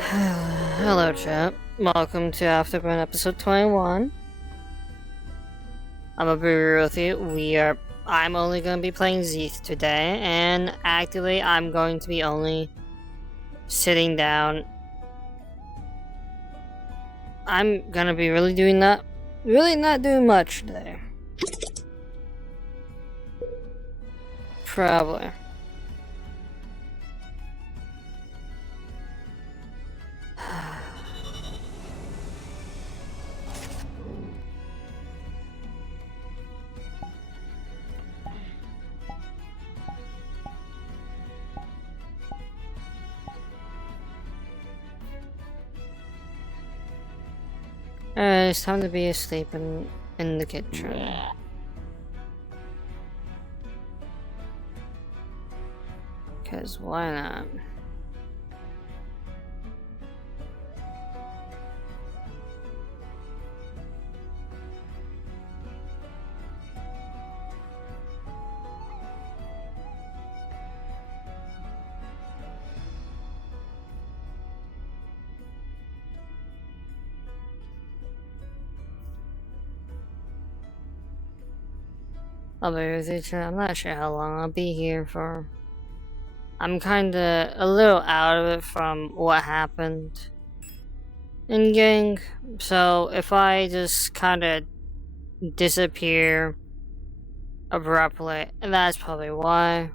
Hello, chat. Welcome to Afterburn episode 21. I'm gonna be real with you. I'm only gonna be playing Zith today, and actively, I'm going to be only sitting down. I'm gonna be really not doing much today. Probably. It's time to be asleep in the kitchen. Cause why not? I'll be with you, chat. I'm not sure how long I'll be here for. I'm kinda a little out of it from what happened in gang, so if I just kinda disappear abruptly, that's probably why.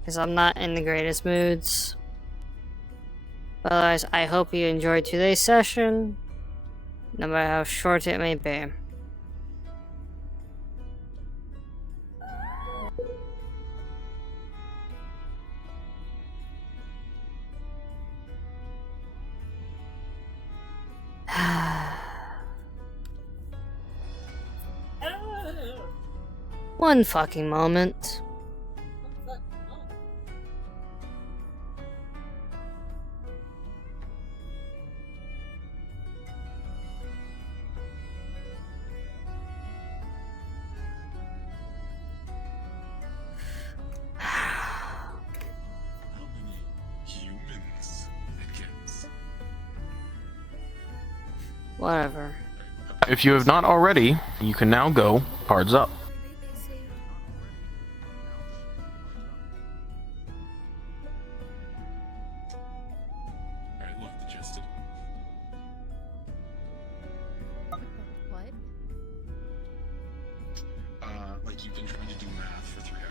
Because I'm not in the greatest moods. But otherwise, I hope you enjoyed today's session, no matter how short it may be. One fucking moment. Whatever. If you have not already, you can now go cards up. Alright, look, the gist. What? Like you've been trying to do math for 3 hours.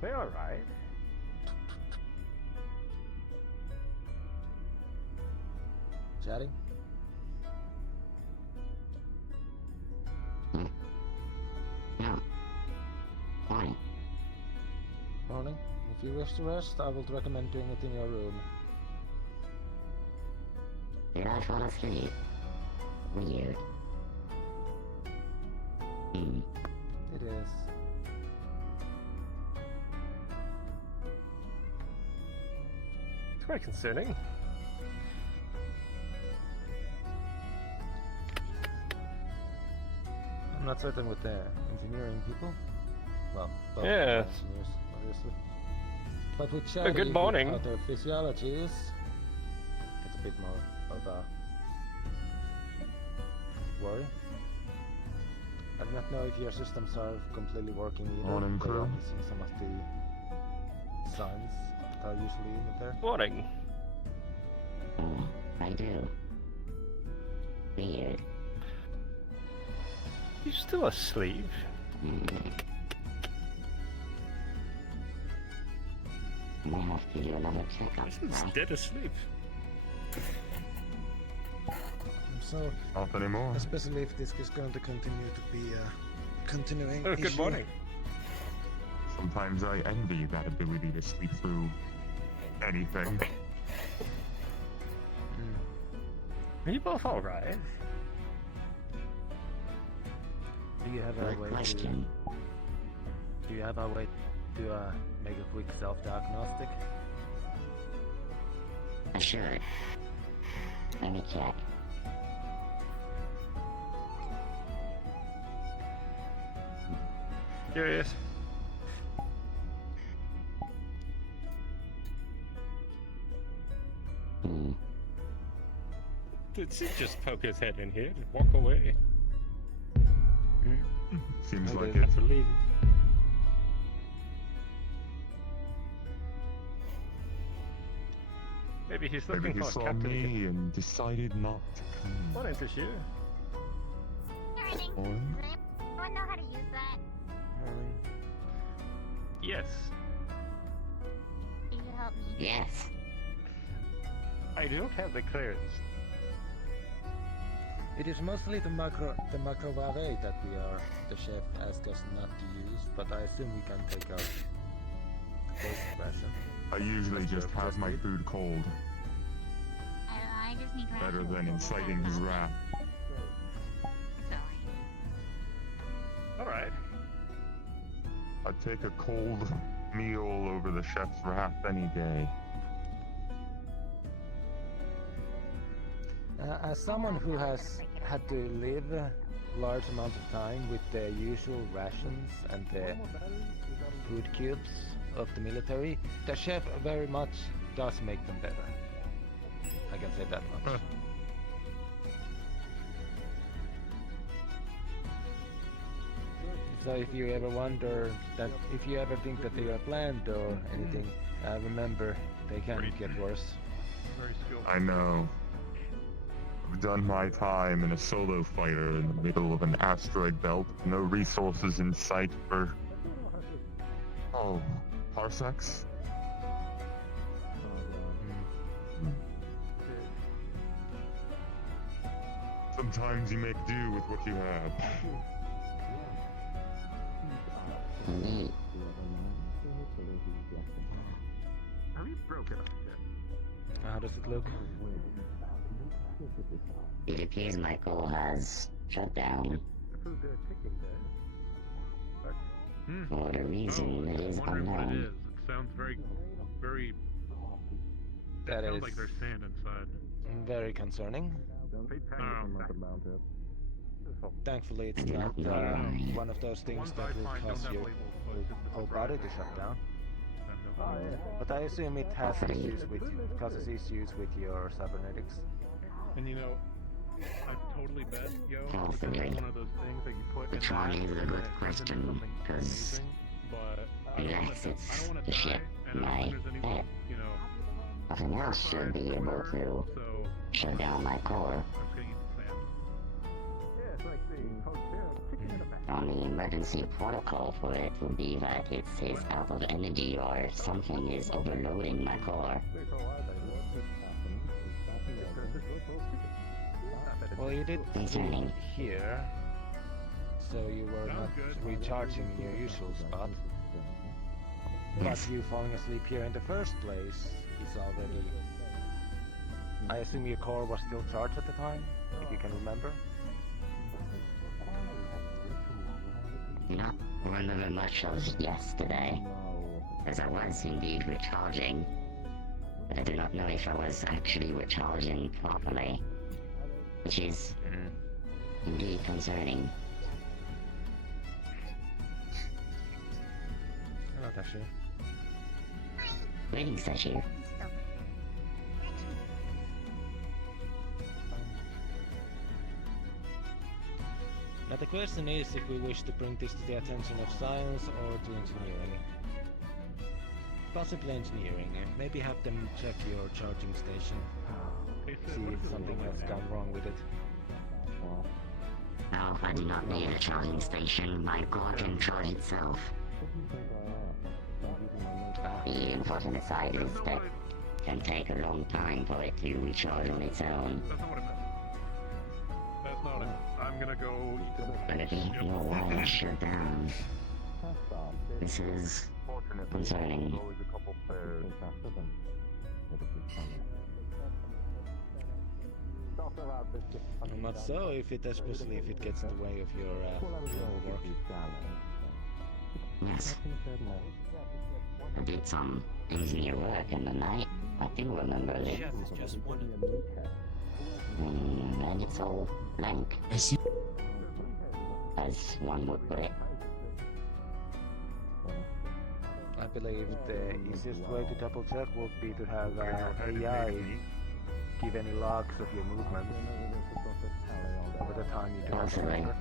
They're alright. Chatting? No. Fine. Morning. If you wish to rest, I would recommend doing it in your room. Did I fall asleep? Weird. It is. It's quite concerning. I'm not certain with the engineering people. Well, both Yeah. engineers, obviously. But with Good chatting morning. with other physiologies, it's a bit more of a worry. I do not know if your systems are completely working either. Morning, They are crew. missing some of the signs that are usually in there. Morning. Oh, I do. Weird. You still asleep? I have to do another checkup now. Dead asleep. So, Not anymore. especially if this is going to continue to be a continuing Oh, good issue. morning. Sometimes I envy that ability to sleep through anything. Are you both alright? Do you have a Good way question. Do you have a way to make a quick self-diagnostic? Sure. Let me check. Curious. Did he just poke his head in here and walk away? Seems I like did. it. I believe. Maybe he's looking Maybe he for saw Captain. me and decided not to come. Morning, Tissue. Morning. Does anyone know how to use that? Yes, Can you help me? Yes. I don't have the clearance. It is mostly the microwave that the chef asked us not to use, but I assume we can take out this ration. I usually just have my food cold, I just need better rations. than inciting his wrath. Sorry. Alright. I'd take a cold meal over the chef's wrath any day. As someone who has had to live large amounts of time with the usual rations and the food cubes of the military, the chef very much does make them better. I can say that much. So if you ever wonder that, if you ever think that they are bland or anything, remember they can get worse. Very skilled. I know. I've done my time in a solo fighter in the middle of an asteroid belt, no resources in sight for... Oh, parsecs? Sometimes you make do with what you have. Indeed. Have you broken up yet? How does it look? It appears my core has shut down. For what reason it is Wondering what it unknown. is. It sounds very, very. That sounds is like there's sand inside. very concerning. Thankfully, it's not one of those things that will cause your whole body to shut down. But I assume it has issues with causes issues with your cybernetics. And you know, I totally bet, yo, Possibly. it's one of those things that you put Which in one there is a and good it turns into question, something 'cause amazing, but I it don't wanna exits die, the ship and I don't think my there's anyone, head. you know, Nothing else should be able to so shut down my core. I'm just gonna eat the sand. Yeah, it's like the hotel chicken in the back. The emergency protocol for it would be that it's out of energy or something is overloading my core. Well, you did Concerning. here, so you were not recharging in your usual spot. But Yes. you falling asleep here in the first place is already... I assume your core was still charged at the time, if you can remember? Not remember much of yesterday, as I was indeed recharging, but I do not know if I was actually recharging properly, which is indeed concerning. Hello, Tashi. Greetings, Tashi. Now the question is if we wish to bring this to the attention of science or to engineering. Possibly engineering, and maybe have them check your charging station. See if something has gone wrong with it. No, I do not need a charging station. My core can charge itself. The unfortunate side is that it can take a long time for it to recharge on its own. That's not it. I'm gonna go. But if your wall is shut down, this is concerning. Not so, especially if it gets in the way of your work. Yes. I did some engineer work in the night. I do remember it. And it's all blank. As one would put it. I believe the easiest way to double check would be to have AI give any logs of your movements over the time you do not Possibly. remember.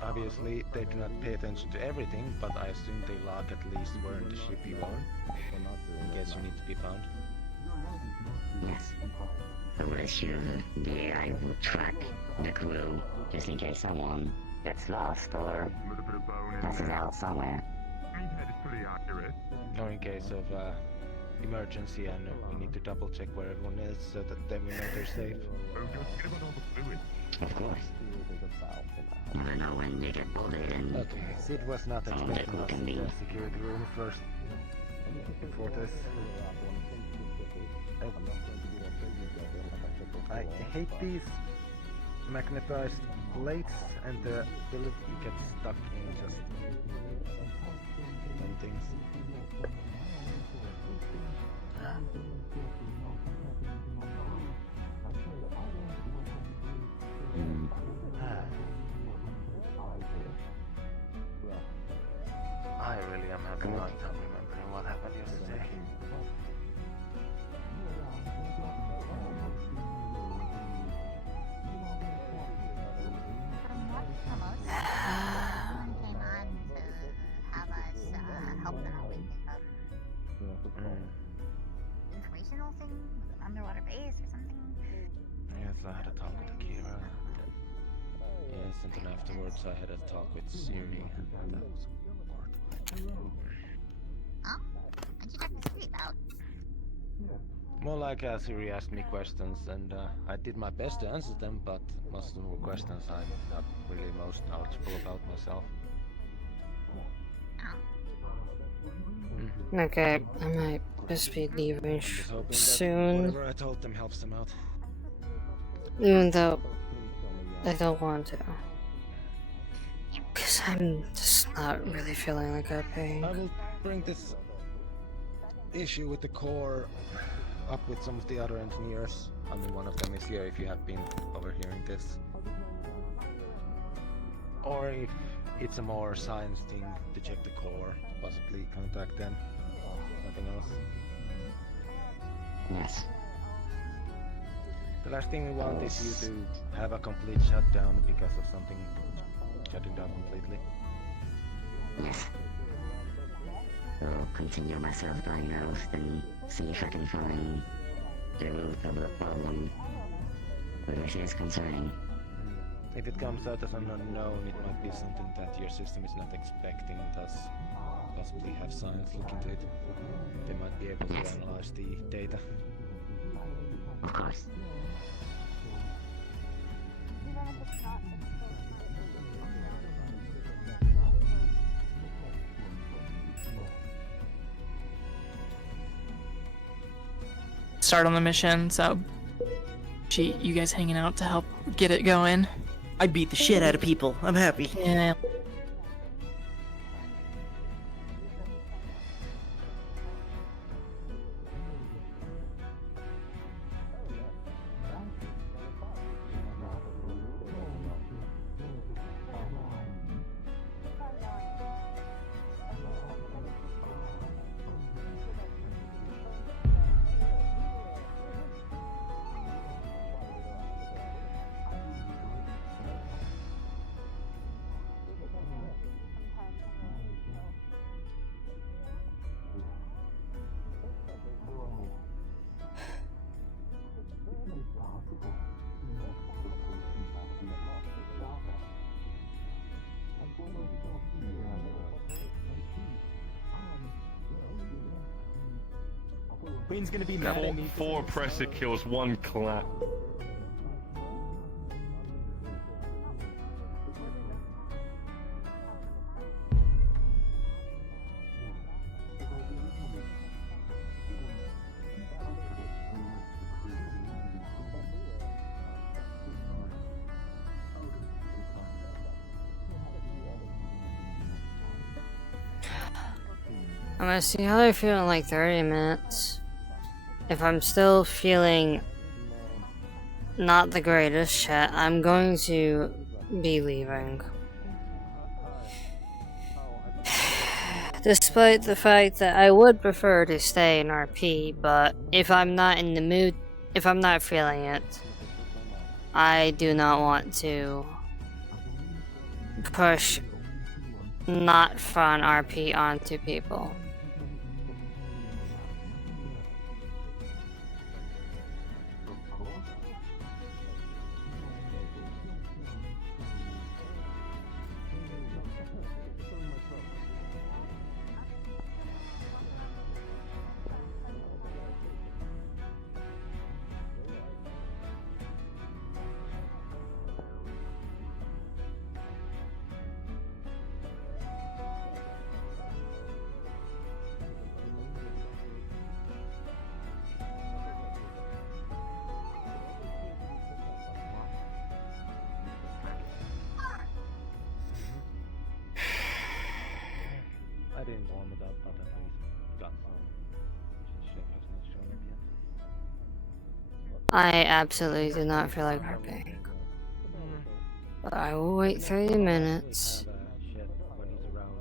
Obviously, they do not pay attention to everything, but I assume they log at least where in the ship you are, in case you need to be found. Yes. I would assume the AI will track the crew just in case someone gets lost or passes out somewhere. It's pretty accurate. Or in case of emergency and we need to double check where everyone is so that then we know they're safe. Of course. Never know when you get bullied and Okay, Sid was not Some of the expecting crew us can in be- the security room first before this. I hate these magnetized plates and the ability to get stuck in just some things. I really am having a hard time remembering what happened yesterday. From what promotion someone came on to have us help them with informational thing with an underwater base or something. Yes, I had a talk with Akira. Yes, and then afterwards I had a talk with Siri, and that was Huh? What'd you talk to Siri about? more like Siri asked me questions, and I did my best to answer them, but most of them were questions I'm not really most knowledgeable about myself. Okay, I might just be leaving Just hoping that soon, whatever I told them helps them out. even though I don't want to. Because I'm just not really feeling like that pain. I will bring this issue with the core up with some of the other engineers. I mean, one of them is here if you have been overhearing this. Or if it's a more science thing to check the core, possibly contact them. Nothing else. yes. The last thing we want is you to have a complete shutdown because of something shutting down completely. Yes. I'll continue my self-diagnosed and see if I can find the root of the problem, which is concerning. If it comes out as an unknown, it might be something that your system is not expecting, thus possibly have science look into it. They might be able to analyze the data. Of course. Start on the mission, so you guys hanging out to help get it going. I beat the shit out of people. I'm happy. Yeah. Queen's gonna be mad at me. Four oppressor kills, one clap. I'm gonna see how I feel in like 30 minutes. If I'm still feeling not the greatest, chat, I'm going to be leaving. Despite the fact that I would prefer to stay in RP, but if I'm not in the mood, if I'm not feeling it, I do not want to push not fun RP onto people. I didn't warm it up, but at least got some. Chef has not shown up yet. I absolutely do not feel like RPing. But I will wait 30 minutes.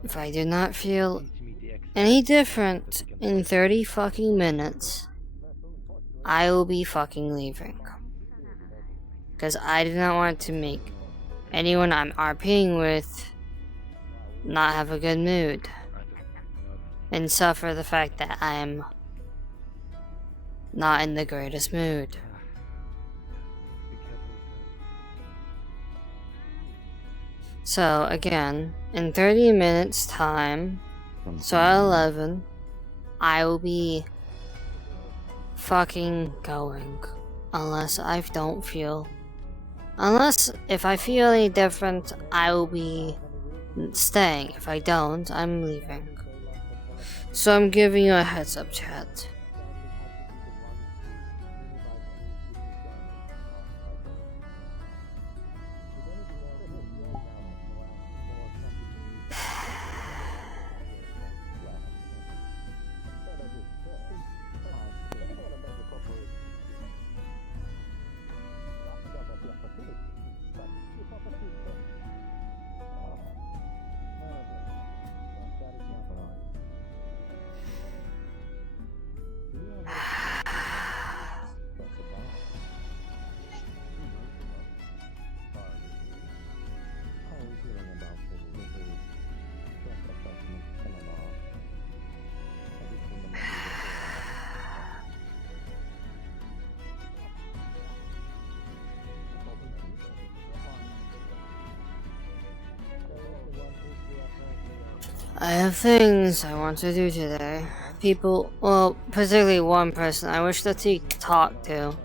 If I do not feel any different in 30 fucking minutes, I will be fucking leaving. Because I do not want to make anyone I'm RPing with not have a good mood and suffer the fact that I'm not in the greatest mood. So again, in 30 minutes time, so at 11, I will be fucking going. Unless I don't feel... Unless if I feel any different, I will be staying. If I don't, I'm leaving. So I'm giving you a heads up, chat. I have things I want to do today. People, well, particularly one person I wish that he could talk to.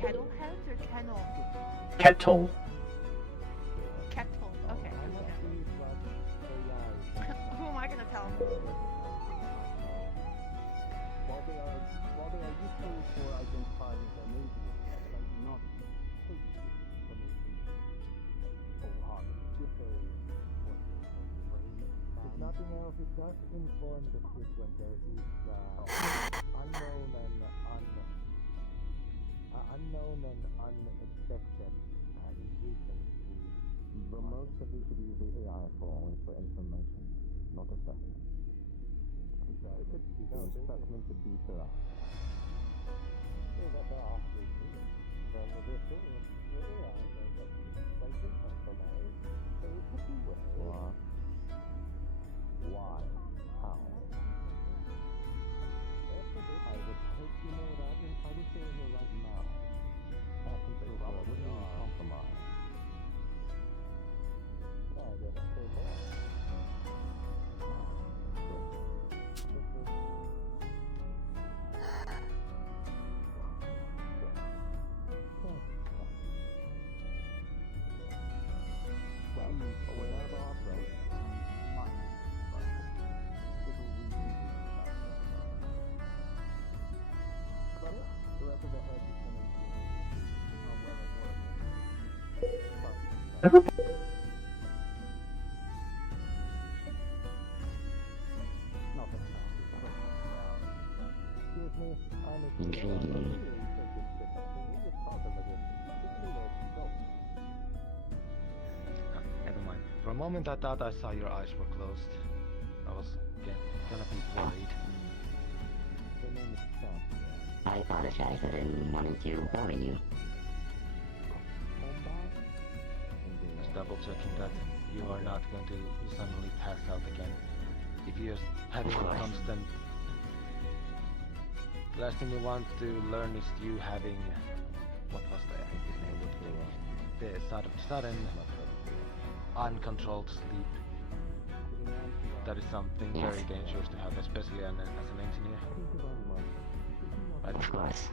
Kettle heads or kennel? Kettle. Kettle. Okay. Who am I gonna tell? While they are useful for identifying the maybe, they do not take this information wholeheartedly. If nothing else, it does inform the ship when there is unknown and unexpected intrusion. But most of you should use the AI for only for information, not assessment. Exactly. Assessment could be thorough. What? Why? How? I would hope you know that. I will say it right now. After the wouldn't even compromise. Yeah, I guess say that. Intriguing. Never mind. For a moment I thought I saw your eyes were closed. I was gonna be worried. I apologize, I didn't want to worry you. Just double checking that you are not going to suddenly pass out again. If you're having a constant... The last thing we want to learn is you having... What was the sudden uncontrolled sleep. That is something very dangerous to have, especially as an engineer. Of course.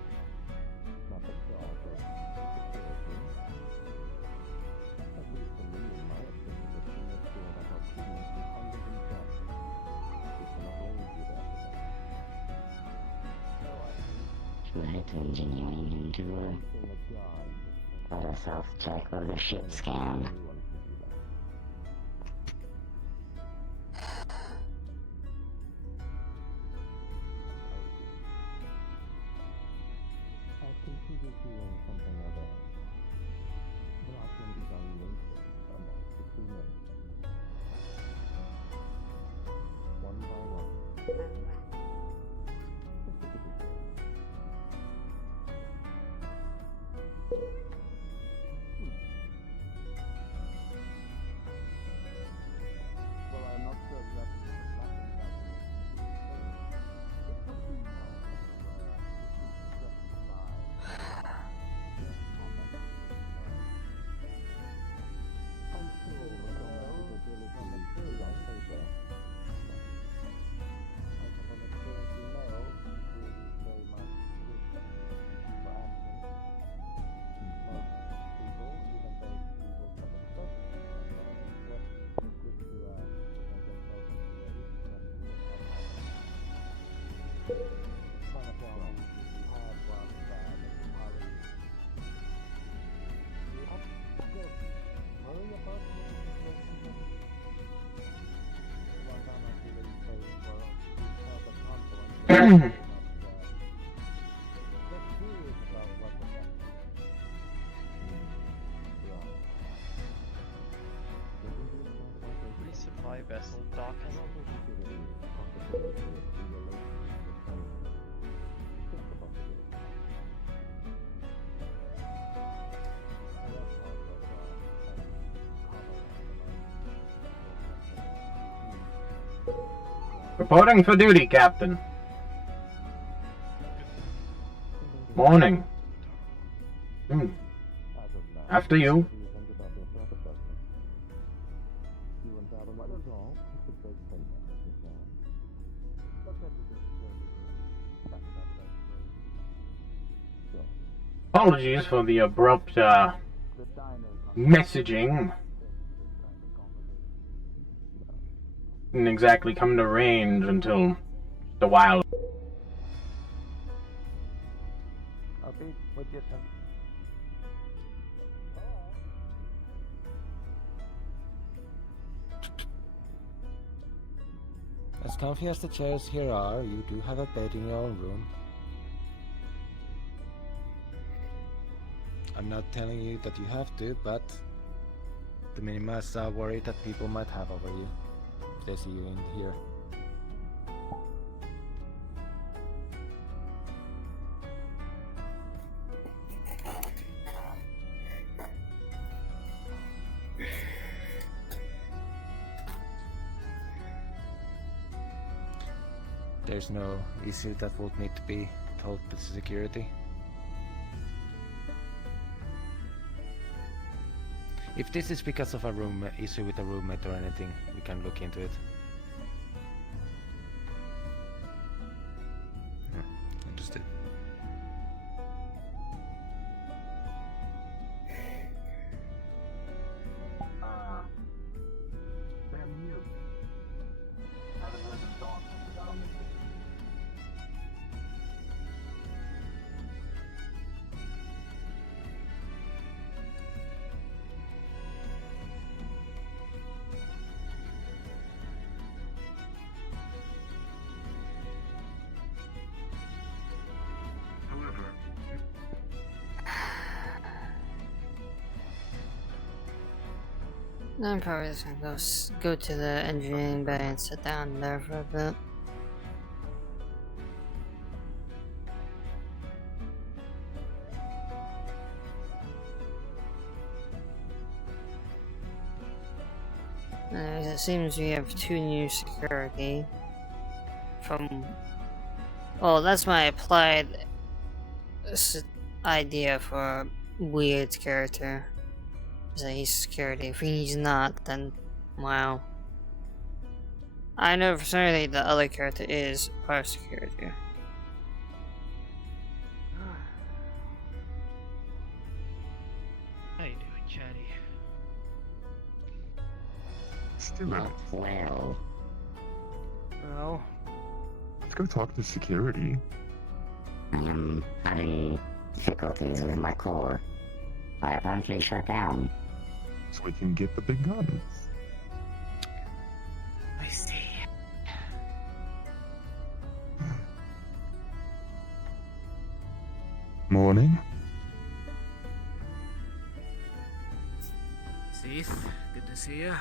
Right, engineering into Let us self-check with the ship scan. I think he is doing something of a blocking evaluation amongst the crewmen. One by one. Just to keep it safe. Well, I'm not sure exactly what happened. It would be nice if I'm sure we'll go over the ability to see on paper. As an experienced male, it is very much risk for action. Most people, even those who will cover the surface, it's good to present themselves in a way that will help out. Trying to tell them hard work, bad, and hurry. Hurry about the situation. One time I feel that you say, well, you have the confidence. Just curious about what the heck. Resupply vessel docking. Reporting for duty, Captain. Morning. After you. Apologies for the abrupt messaging. Didn't exactly come to range until just a while. I'll be with you, sir. As comfy as the chairs here are, you do have a bed in your own room. I'm not telling you that you have to, but the Minimas are worried that people might have over you if they see you in here. There's no issue that would need to be told to security. If this is because of a room issue with a roommate or anything, we can look into it. Understood. I'm probably just gonna go to the engineering bay and sit down there for a bit. It seems we have 2 new security from... Well, that's my applied idea for Weird's character. Is that he's security. If he's not, then wow. I know for certainly the other character is part of security. How you doing, Chatty? Still Not well. Oh. Let's go talk to security. I am having difficulties with my core. are apparently shut down. So we can get the big guns. I see. Morning. Zith, good to see you.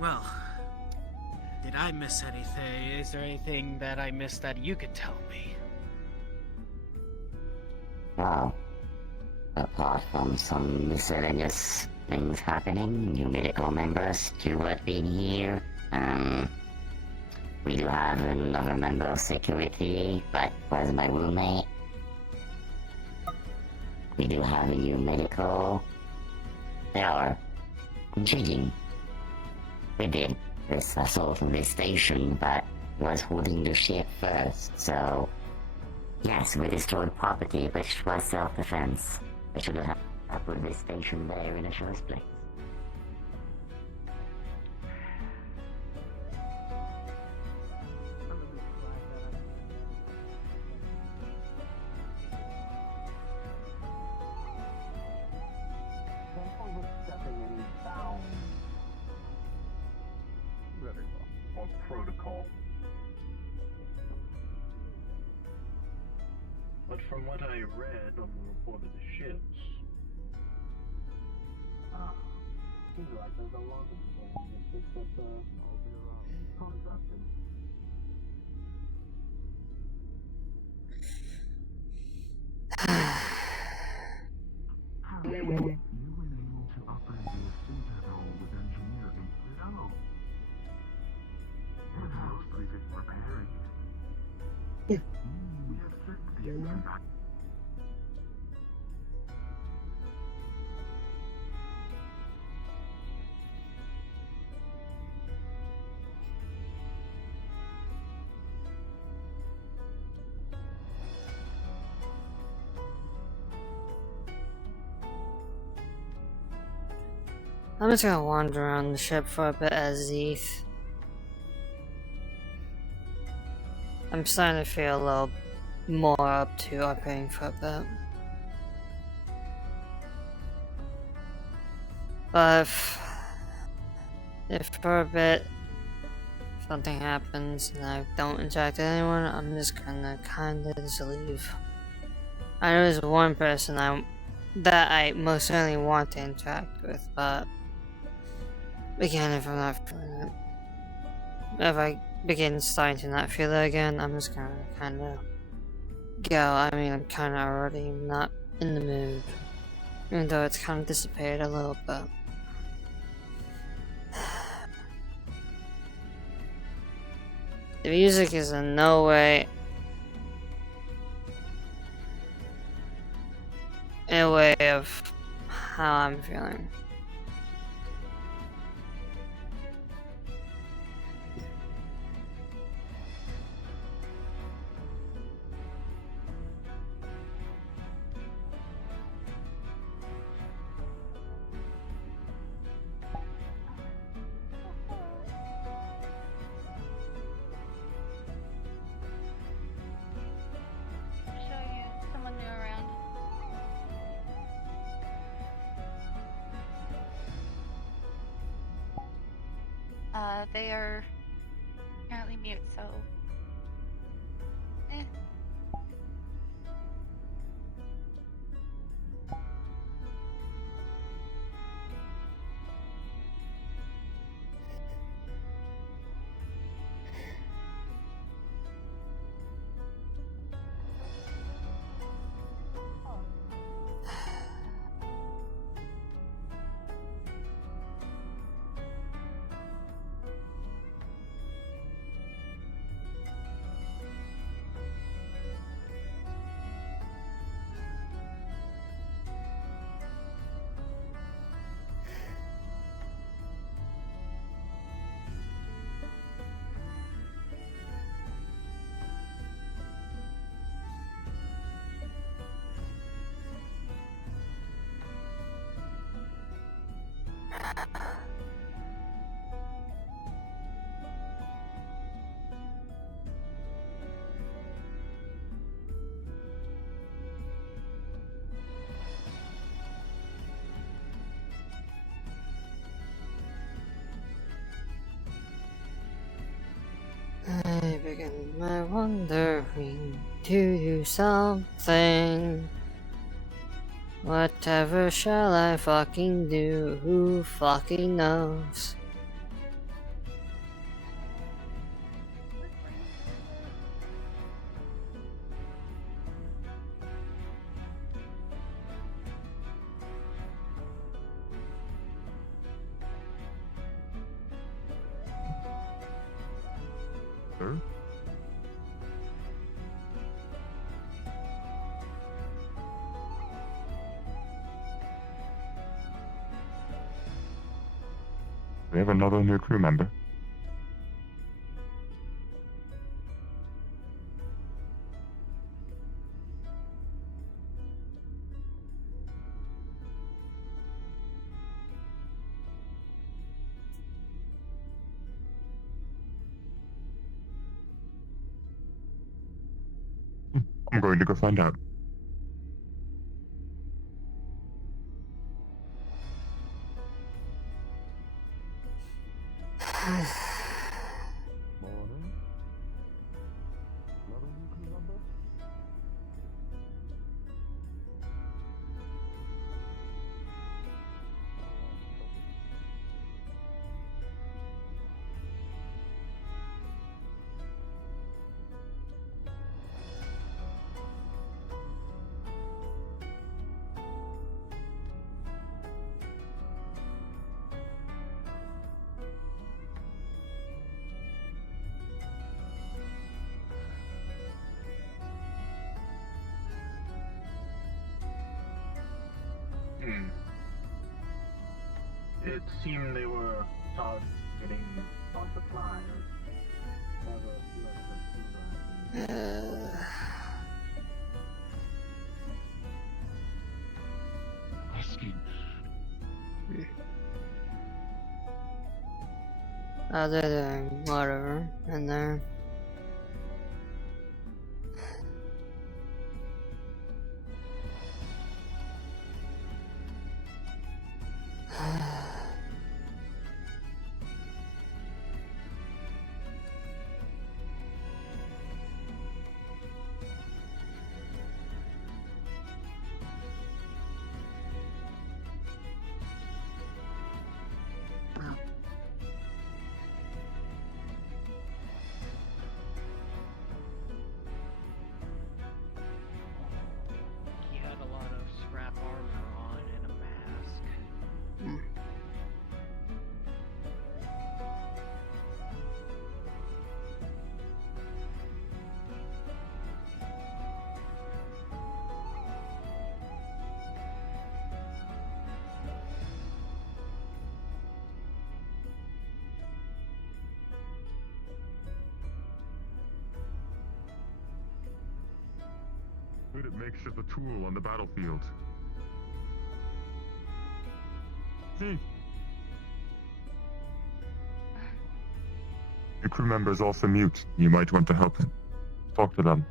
Well, did I miss anything? Is there anything that I missed that you could tell me? Well, apart from some miscellaneous things happening, new medical member Stuart being here, we do have another member of security, but was my roommate. We do have a new medical. They are intriguing. We did this assault on this station, but was holding the ship first, so yes, we destroyed property, which was self-defense. We should have put this station there in the first place. Very well. On protocol. But from what I read on the report of the ships, seems like there's a lot of people in this ship that contracted. You were able to operate the escape tunnel with engineer 8.0. It has been repairing it. We have fixed the engine back. I'm just gonna wander around the ship for a bit as Zith. I'm starting to feel a little more up to operating for a bit. But if for a bit something happens and I don't interact with anyone, I'm just gonna kinda just leave. I know there's one person that I most certainly want to interact with, but again, if I'm not feeling it, if I begin starting to not feel it again, I'm just gonna kinda go. I mean, I'm kinda already not in the mood, even though it's kinda dissipated a little bit. The music is in no way in a way of how I'm feeling. Show you someone new around. They are apparently mute, so. Eh. am I wondering to do something? Whatever shall I fucking do? Who fucking knows? Sir? We have another new crew member. I'm going to go find out. Morning. Another new crew member? It seemed they were targeting our suppliers. Other than whatever in there. He had a lot of scrap armor on and a mask. Good at makeshift a tool on the battlefield. Zith! Your crew member is also mute. You might want to help talk to them.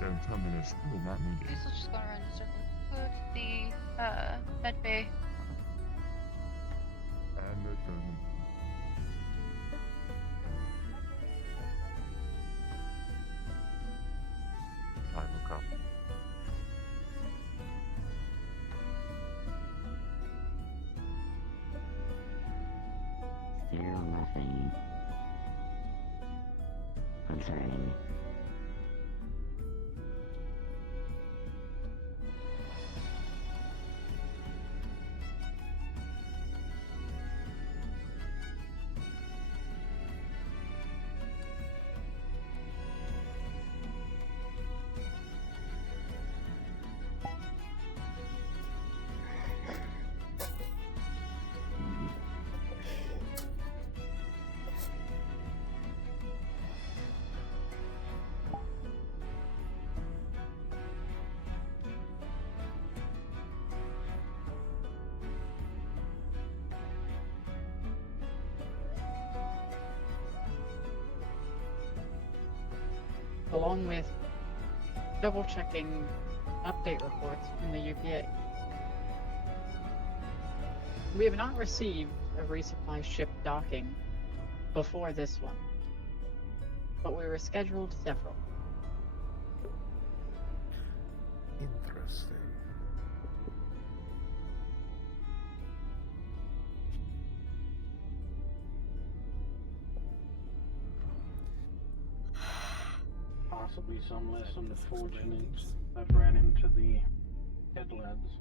Don't tell me there's still not I needed. guess I'll just go around in circles. Go to the med bay. And there's time will come. Still nothing concerning along with double-checking update reports from the UPA. We have not received a resupply ship docking before this one, but we were scheduled several. Interesting. Possibly some less unfortunate that ran into the headlands.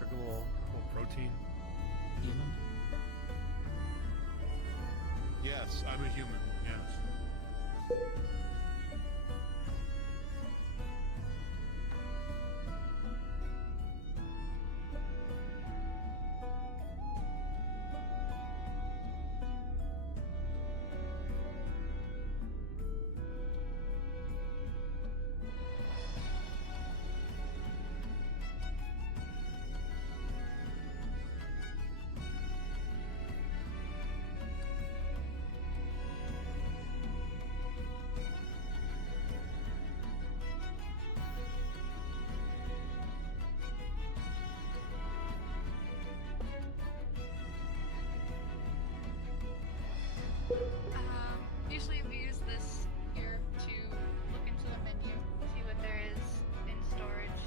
Like a little protein. Human? Yes, I'm a human, yes. Usually we use this here to look into the menu, see what there is in storage.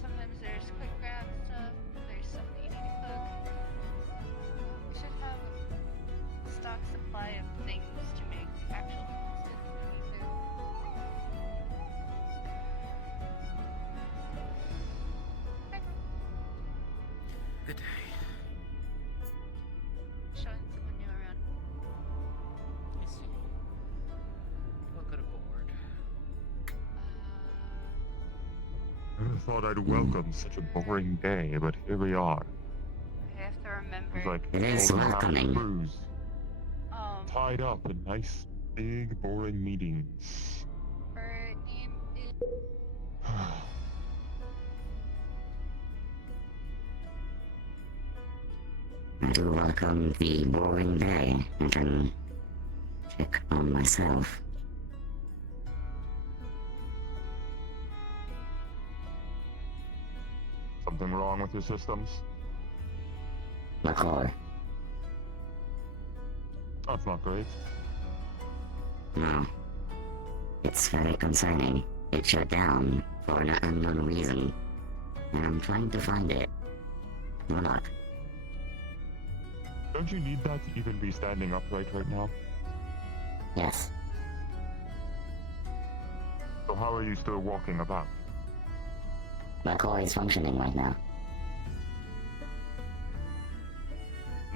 Sometimes there's quick grab stuff, there's stuff that you need to cook. We should have a stock supply of things to make actual instant food. Good day. Showing someone new around. I see. Welcome aboard. I never thought I'd welcome such a boring day, but here we are. I have to remember. It is welcoming. Cruise. tied up in nice, big, boring meetings. Her name is. I do welcome the boring day. I can check on myself. Something wrong with your systems? My core. That's not great. No. It's very concerning. It shut down for an unknown reason. And I'm trying to find it. No luck. Don't you need that to even be standing upright right now? Yes. So how are you still walking about? My core is functioning right now.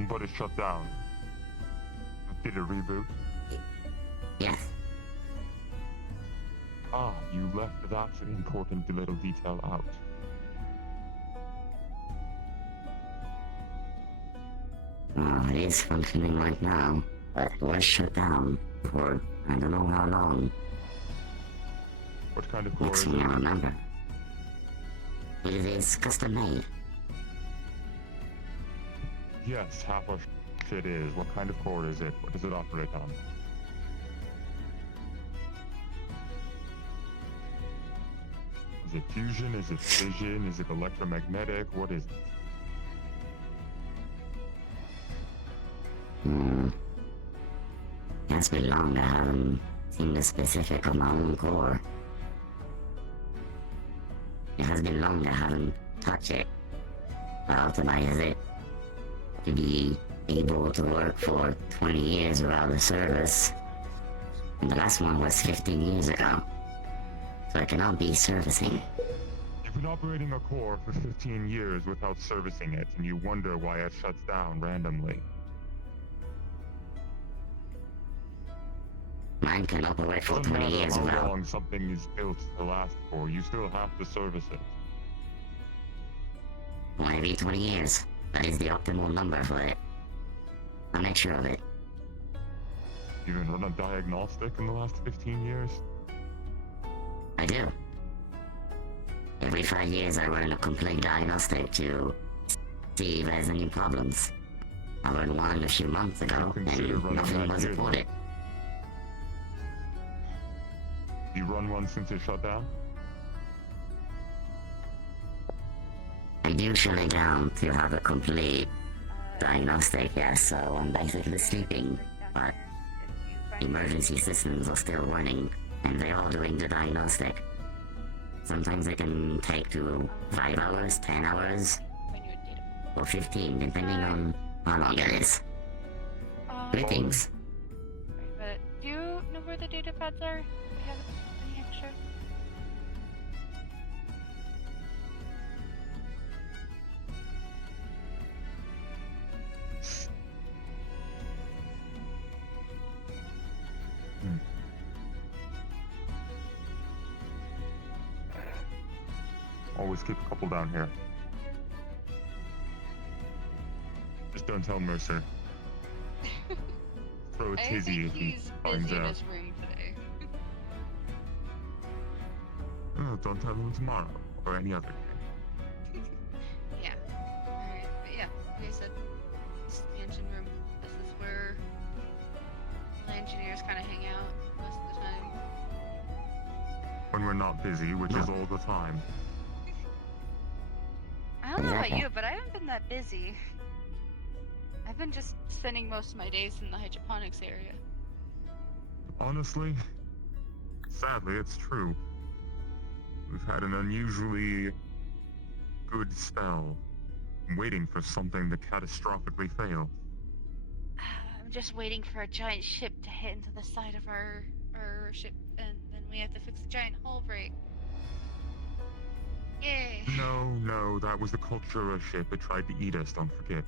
But it's shut down. Did it reboot? Yes. Ah, you left that important little detail out. Oh, it is functioning right now, but it was shut down for I don't know how long. What kind of core Makes is me it? remember. It is custom made. Yes, half of shit is. What kind of core is it? What does it operate on? Is it fusion? Is it fission? Is it electromagnetic? What is it? It's been long I haven't seen the specific of my own core. It has been long I haven't touched it. I optimized it to be able to work for 20 years without a service. And the last one was 15 years ago. So I cannot be servicing. You've been operating a core for 15 years without servicing it, and you wonder why it shuts down randomly. Mine can operate for 20 years how without. long something is built to last for, you still have to service it. Every 20 years. That is the optimal number for it. I'll make sure of it. You've been run a diagnostic in the last 15 years? I do. Every 5 years I run a complete diagnostic to see if there's any problems. I ran one a few months ago and nothing was reported. You run one since it shut down? I do shut it down to have a complete diagnostic, yes, so I'm basically sleeping, but emergency systems are still running, and they're all doing the diagnostic. Sometimes it can take to 5 hours, 10 hours, or 15, depending on how long it is. Greetings. But do you know where the data pads are? Do we have any extra? Always keep a couple down here. Just don't tell Mercer. Throw a tizzy if he finds busy in out. his room today. Oh, don't tell him tomorrow, or any other day. Yeah. Alright, but yeah, like I said, this is the engine room. This is where the engineers kind of hang out most of the time. When we're not busy, which is all the time. I don't know about you, but I haven't been that busy. I've been just spending most of my days in the hydroponics area. Honestly, sadly, it's true. We've had an unusually good spell. I'm waiting for something to catastrophically fail. I'm just waiting for a giant ship to hit into the side of our ship, and then we have to fix the giant hull break. Yay! No, that was the Cultura ship. It tried to eat us, don't forget.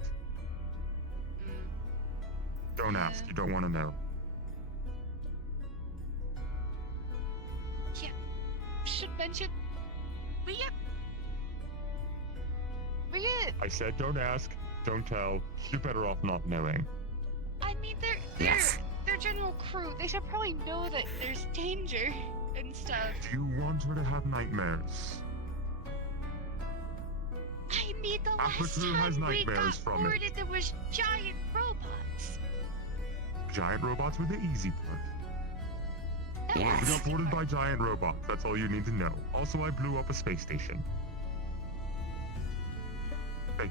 Don't ask, you don't want to know. Yeah, should mention. I said don't ask, don't tell. You're better off not knowing. I mean, general crew. They should probably know that there's danger and stuff. Do you want her to have nightmares? I mean, the Half the last crew has time we got nightmares from it. boarded, there was giant robots. Giant robots were the easy part. We got boarded by giant robots. That's all you need to know. Also, I blew up a space station. Hey,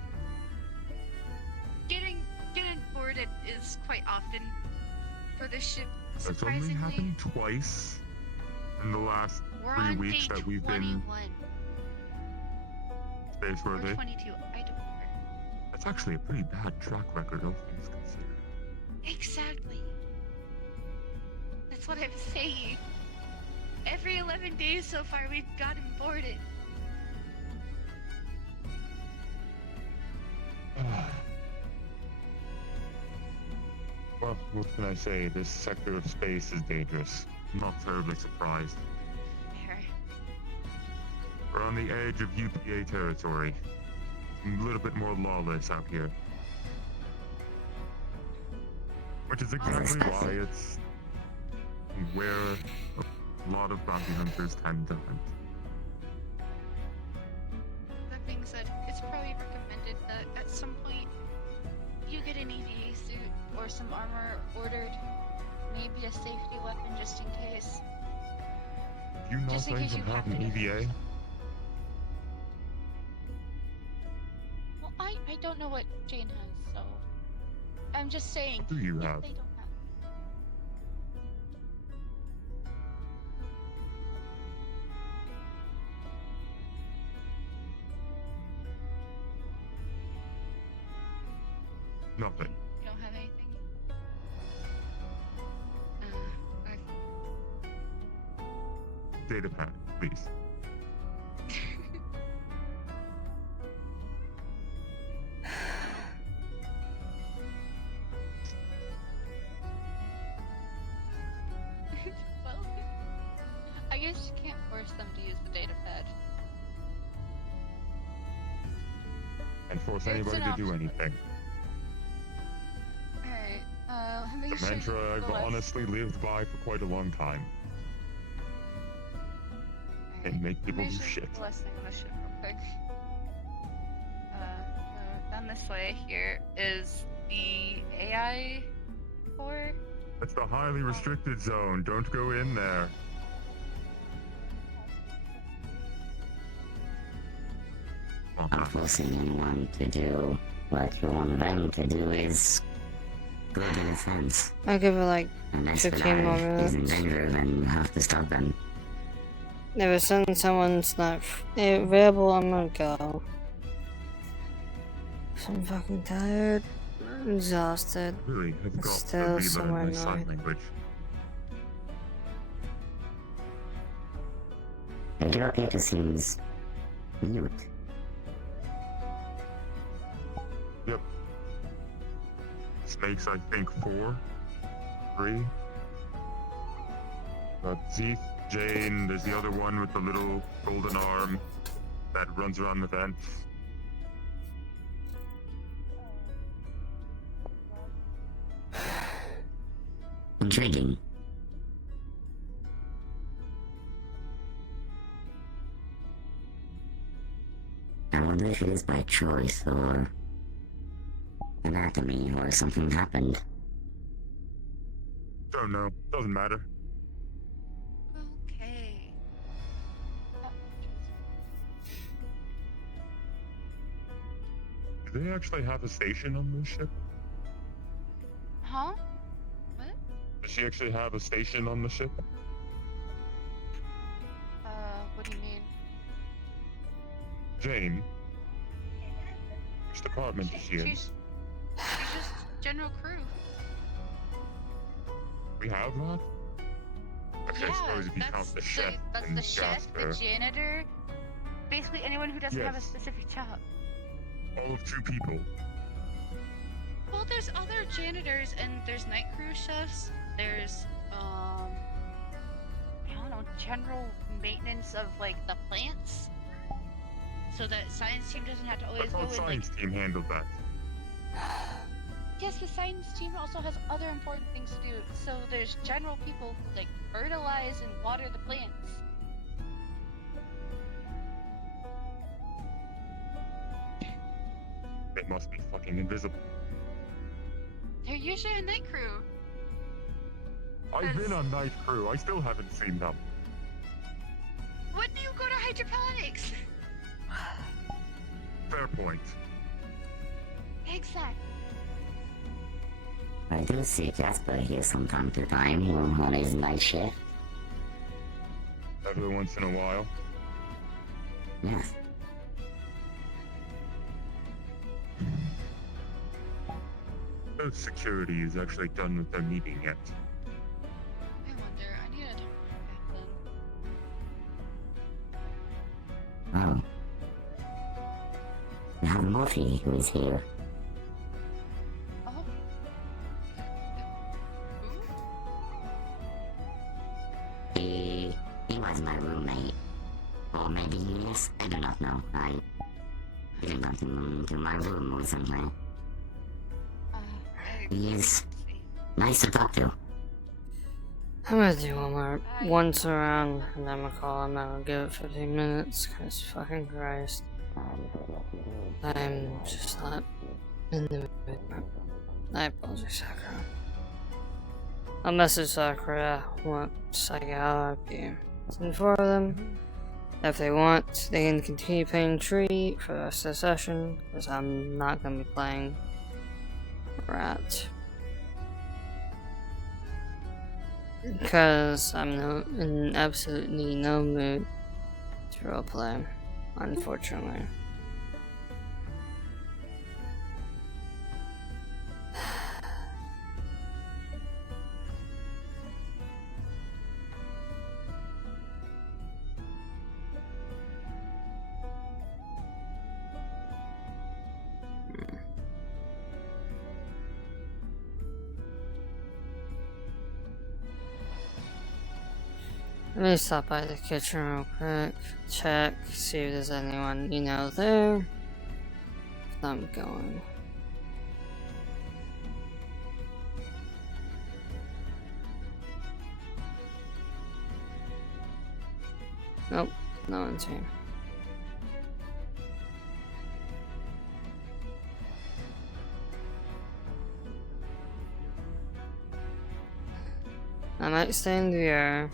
Getting boarded is quite often for this ship. that's only Surprisingly, happened twice in the last we're 3 on weeks day that we've 21 been or spaceworthy. 22. I don't remember. That's actually a pretty bad track record, all things considered. Exactly. That's what I'm saying. Every 11 days so far, we've gotten boarded. Well, what can I say? This sector of space is dangerous. I'm not terribly surprised. There. We're on the edge of UPA territory. A little bit more lawless out here. Which is exactly why it's where a lot of bounty hunters tend to hunt. That being said, it's probably recommended that at some point you get an EVA suit or some armor ordered. Maybe a safety weapon just in case. Do you not Just in case even you have have an to EVA? Well, I don't know what Jane has, so I'm just saying. What do you if have? They don't have. Nothing. You don't have anything? Data pad, please. Well, I guess you can't force them to use the data pad. And force It's anybody an to do option. anything. Alright, let me A show you mantra the I've last- honestly lived by for quite a long time. And make people Let me do show you shit. the last thing on the ship real quick. Down this way here is the AI core. It's the highly restricted zone. Don't go in there. Not forcing anyone to do what you want them to do is good in a sense. I'll give it like Unless 15 more Venari is in minutes. danger, then you have to stop them. If since someone's not available, I'm gonna go. I'm fucking tired. I'm exhausted. Really, I've It's got to still relearn somewhere my sign annoying. language. The girl Peter seems mute. Yep. Snakes, I think 4. 3. Zith, Jane, there's the other one with the little golden arm that runs around the vents. Intriguing. I wonder if it is by choice or anatomy or something happened. Don't know. Doesn't matter. Okay. Do they actually have a station on this ship? Huh? What? Does she actually have a station on the ship? What do you mean? Jane? Which department is she in? She's just general crew. We have that? Okay, I suppose if you count the chef that's and the chef, the Jasper, janitor, basically anyone who doesn't have a Yes. specific job. all of 2 people. Well, there's other janitors and there's night crew chefs. There's I don't know, general maintenance of like the plants, so that science team doesn't have to I always go thought in like. science team handled that. Yes, the science team also has other important things to do. So there's general people who like fertilize and water the plants. They must be fucking invisible. They're usually a night crew. I've been on night crew. I still haven't seen them. When do you go to hydroponics? Fair point. Exactly. I do see Jasper here from time to time on his night shift. Every once in a while. Yes. No security is actually done with their meeting yet. I wonder, I need to talk to them. Oh. We have Morphe who is here. Oh. He was my roommate. Or maybe he is. I do not know. I didn't go to my room recently. He is nice to talk to. I'm gonna do one more once around, and then I'm gonna call him and I'll give it 15 minutes, cause fucking Christ. I'm just not in the mood. I apologize, Sakura. I'll message Sakura once I get out of the game. And for them, if they want, they can continue playing Tree for the rest of the session, because I'm not gonna be playing Rat. Because I'm in absolutely no mood to roleplay, unfortunately. Let me stop by the kitchen real quick, check, see if there's anyone you know there. I'm going. Nope, no one's here. I might stay in the air.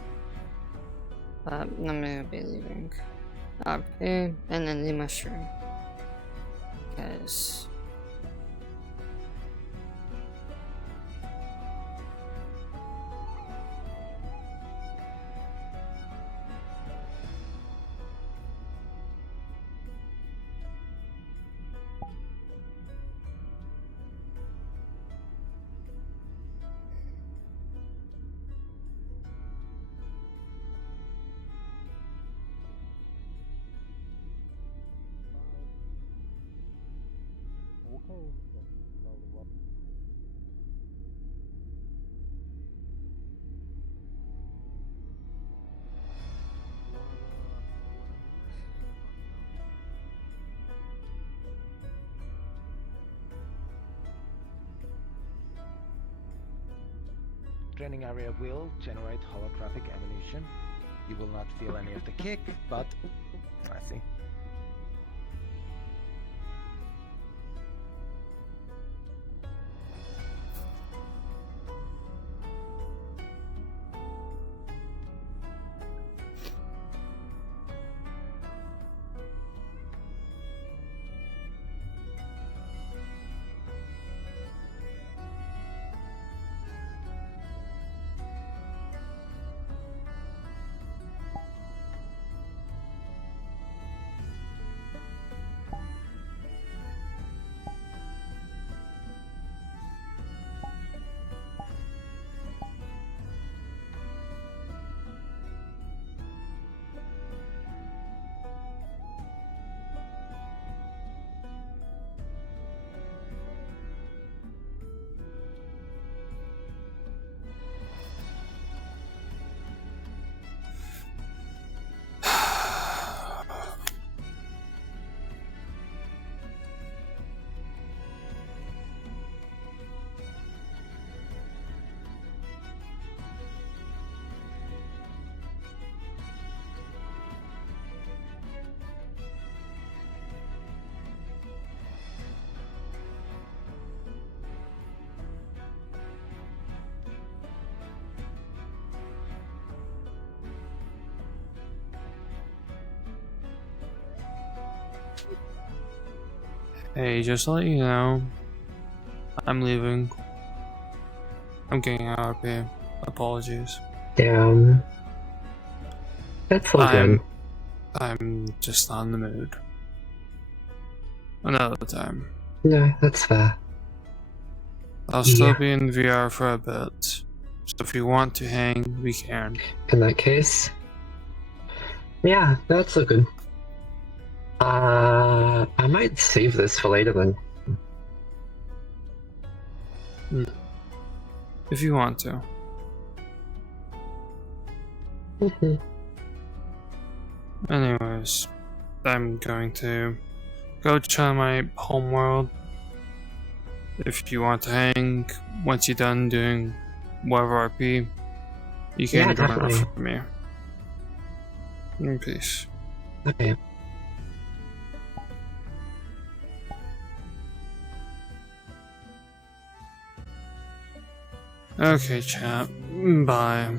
But I'm gonna be leaving up here and then the mushroom. Guys. Okay, just slowly walk. Training area will generate holographic ammunition. You will not feel any of the kick, but I see. Hey, just to let you know, I'm leaving. I'm getting out of here. Apologies. Damn. That's all good. I'm just not in the mood. Another time. No, that's fair. I'll still be in VR for a bit. So if you want to hang, we can. In that case, yeah, that's all good. I might save this for later then. If you want to. Anyways, I'm going to go try my homeworld. If you want to hang, once you're done doing whatever RP, you can join up for me. In peace. Okay. Okay, chat. Bye.